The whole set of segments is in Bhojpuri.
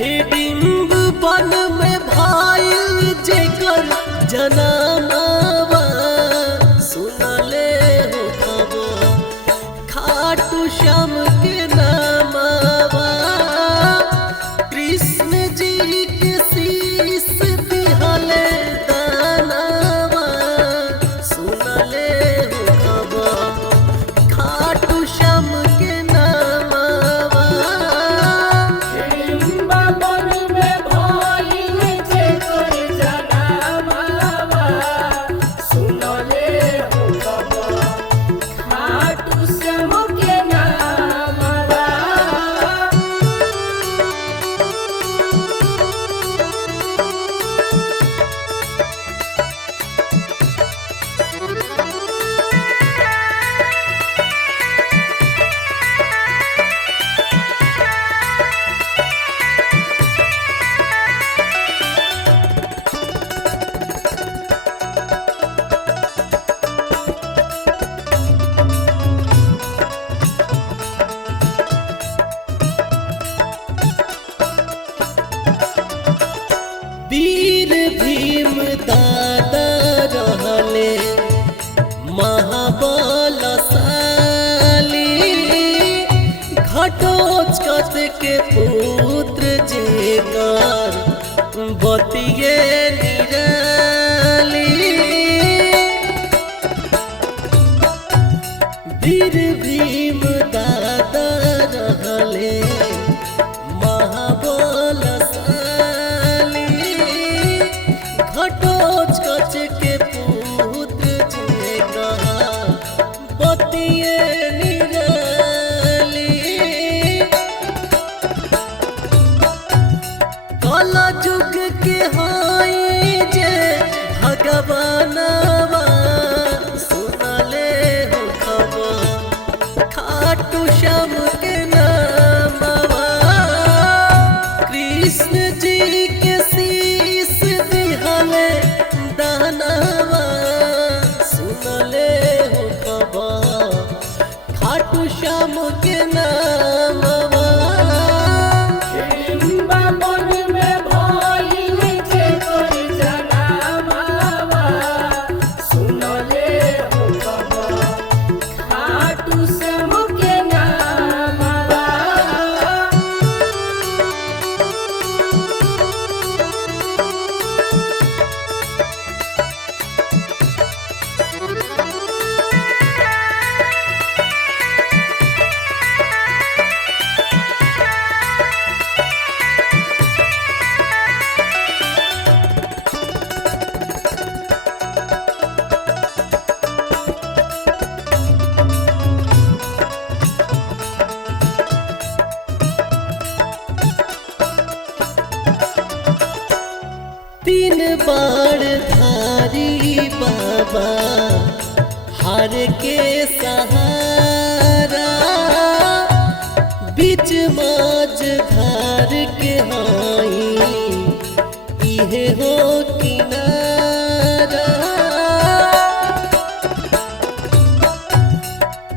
हिडिंब बन में भाईल जेकर जनमावा सुनले हो खबर खाटू श्याम के नामावा कृष्ण जी के शीश दिहले दानावा सुनले हो खबर खाटू श्याम के नामावा वीर भीम दादा रहले महाबलशाली घटोत्कच के पुत्र जेकर बतिये निराली वीर भीम दादा रहले घटोत्कच के पुत्र जेकर बतिये निराली कला जुग के हाई जे भगवानवा सुनले हो खबर खाटू श्याम के नामवा कृष्ण जी के शीश दिहले दानवा सुनले हो खबर खाटू श्याम के नामवा तीन बाण धारी बाबा हार के सहारा बीच माज धार के हाई इहे हो किनारा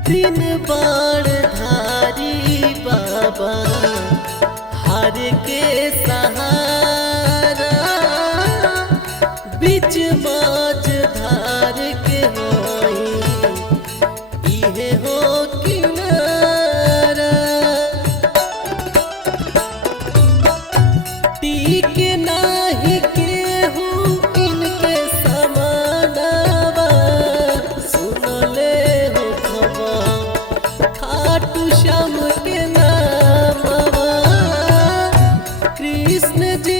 तीन बाण धारी बाबा हार के सहारा बीच माज धार के हाई इहे हो किनारा टीके नाही केहू इनके समानवा सुनले हो खबर खाटू श्याम के नामवा कृष्ण जी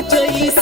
जैसे